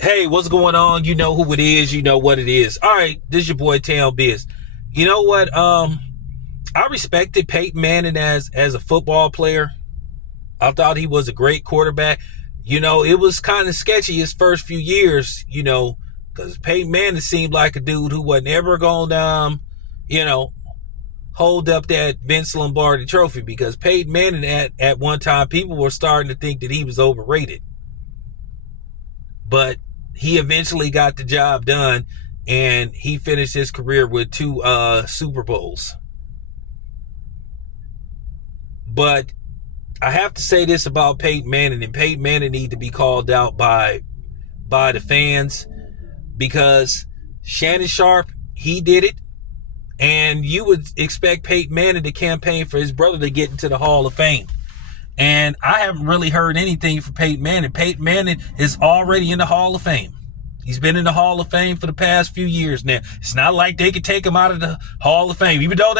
Hey, what's going on? You know who it is. You know what it is. All right, this is your boy Town Biz. You know what? I respected Peyton Manning as a football player. I thought he was a great quarterback. It was kind of sketchy his first few years. Because Peyton Manning seemed like a dude who wasn't ever going to, you know, hold up that Vince Lombardi trophy. Because Peyton Manning at one time, people were starting to think that he was overrated. But he eventually got the job done, and he finished his career with 2 Super Bowls. But I have to say this about Peyton Manning, and Peyton Manning need to be called out by the fans, because Shannon Sharpe, he did it, and you would expect Peyton Manning to campaign for his brother to get into the Hall of Fame. And I haven't really heard anything from Peyton Manning. Peyton Manning is already in the Hall of Fame. He's been in the Hall of Fame for the past few years now. It's not like they could take him out of the Hall of Fame. Even though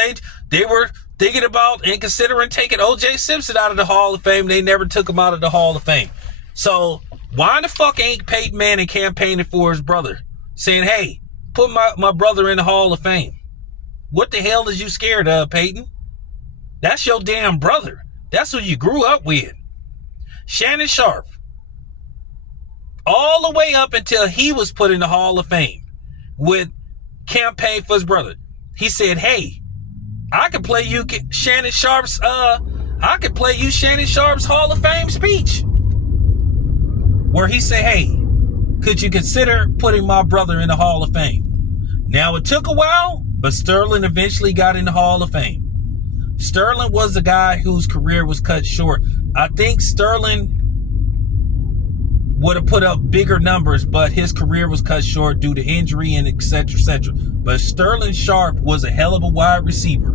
they were thinking about and considering taking O.J. Simpson out of the Hall of Fame, they never took him out of the Hall of Fame. So why in the fuck ain't Peyton Manning campaigning for his brother? Saying, hey, put my brother in the Hall of Fame. What the hell is you scared of, Peyton? That's your damn brother. That's who you grew up with. Shannon Sharpe. All the way up until he was put in the Hall of Fame with campaign for his brother. He said, hey, I could play you Shannon Sharpe's Hall of Fame speech. Where he said, hey, could you consider putting my brother in the Hall of Fame? Now it took a while, but Sterling eventually got in the Hall of Fame. Sterling was the guy whose career was cut short. I think Sterling would have put up bigger numbers, but his career was cut short due to injury and et cetera, et cetera. But Sterling Sharpe was a hell of a wide receiver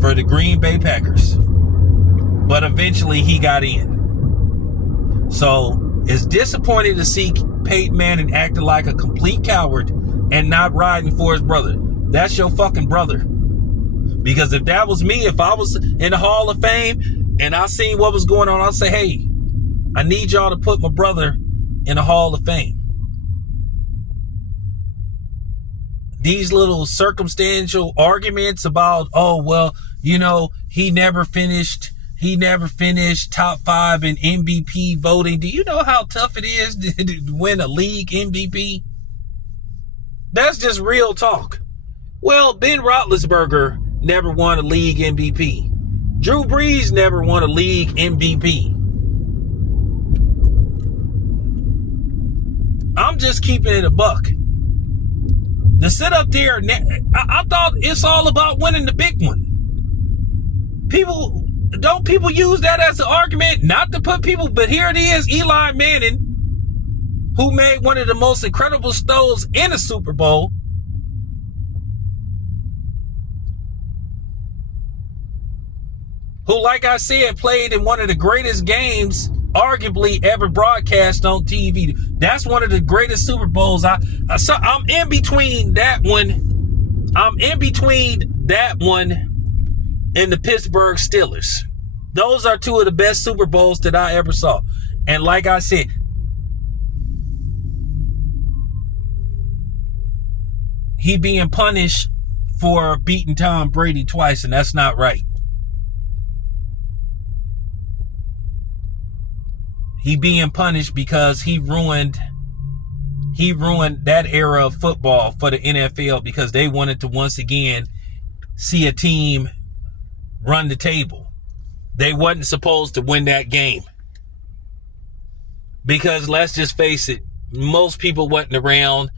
for the Green Bay Packers. But eventually he got in. So it's disappointing to see Peyton Manning acting like a complete coward and not riding for his brother. That's your fucking brother. Because if that was me, if I was in the Hall of Fame and I seen what was going on, I'd say, hey, I need y'all to put my brother in the Hall of Fame. These little circumstantial arguments about, oh, well, he never finished top 5 in MVP voting. Do you know how tough it is to win a league MVP? That's just real talk. Well, Ben Roethlisberger never won a league MVP. Drew Brees never won a league MVP. I'm just keeping it a buck. To sit up there, I thought it's all about winning the big one. People use that as an argument not to put people, but here it is, Eli Manning, who made one of the most incredible throws in a Super Bowl, who, like I said, played in one of the greatest games arguably ever broadcast on TV. That's one of the greatest Super Bowls. I'm in between that one. I'm in between that one and the Pittsburgh Steelers. Those are 2 of the best Super Bowls that I ever saw. And like I said, he being punished for beating Tom Brady twice, and that's not right. He being punished because he ruined that era of football for the NFL, because they wanted to once again see a team run the table. They wasn't supposed to win that game. Because let's just face it, most people wasn't around,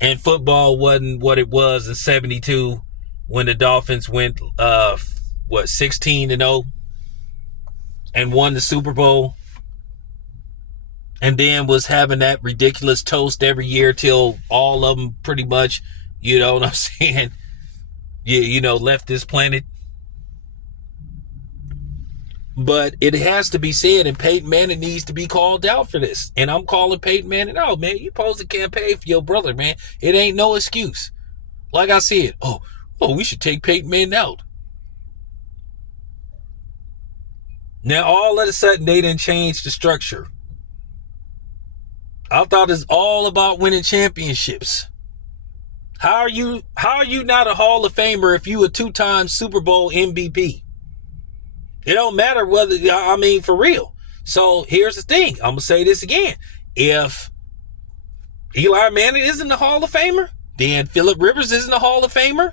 and football wasn't what it was in 72 when the Dolphins went 16-0 and won the Super Bowl. And then was having that ridiculous toast every year till all of them pretty much, you know what I'm saying, left this planet. But it has to be said, and Peyton Manning needs to be called out for this. And I'm calling Peyton Manning out, man. You supposed to campaign for your brother, man. It ain't no excuse. Like I said, we should take Peyton Manning out. Now, all of a sudden, they done changed the structure. I thought it's all about winning championships. How are you not a Hall of Famer if you a 2-time Super Bowl MVP? It don't matter whether, I mean, for real. So here's the thing. I'm going to say this again. If Eli Manning isn't a Hall of Famer, then Phillip Rivers isn't a Hall of Famer.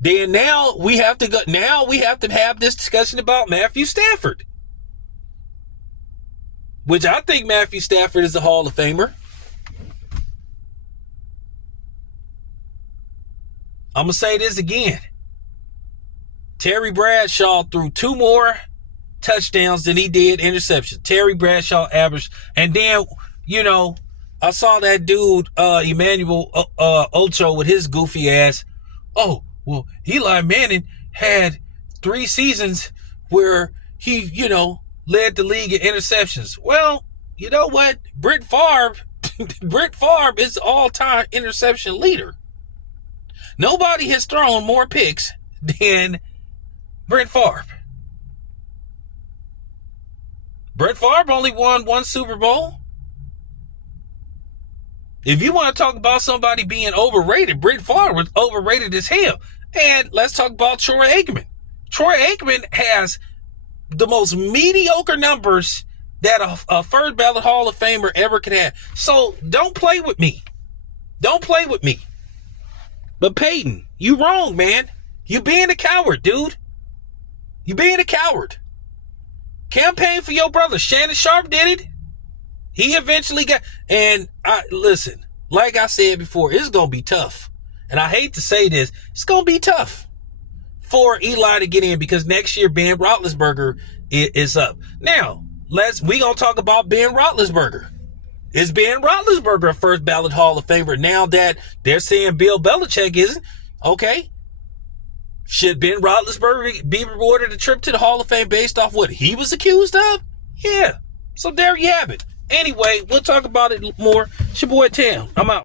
Then now we have to have this discussion about Matthew Stafford. Which I think Matthew Stafford is a Hall of Famer. I'm going to say this again. Terry Bradshaw threw 2 more touchdowns than he did interceptions. Terry Bradshaw averaged. And then, I saw that dude, Emmanuel Ocho, with his goofy ass. Oh, well, Eli Manning had 3 seasons where he, led the league in interceptions. Well, you know what? Brett Favre is the all-time interception leader. Nobody has thrown more picks than Brett Favre. Brett Favre only won 1 Super Bowl. If you want to talk about somebody being overrated, Brett Favre was overrated as hell. And let's talk about Troy Aikman. Troy Aikman has the most mediocre numbers that a third ballot Hall of Famer ever could have. So don't play with me. Don't play with me. But Peyton, you wrong, man. You being a coward, dude. You being a coward. Campaign for your brother. Shannon Sharp did it. He eventually got, and listen, like I said before, it's going to be tough. And I hate to say this, it's going to be tough for Eli to get in because next year Ben Roethlisberger is up. Now, we going to talk about Ben Roethlisberger. Is Ben Roethlisberger a first ballot Hall of Famer now that they're saying Bill Belichick isn't? Okay. Should Ben Roethlisberger be rewarded a trip to the Hall of Fame based off what he was accused of? Yeah. So there you have it. Anyway, we'll talk about it more. It's your boy Tam. I'm out.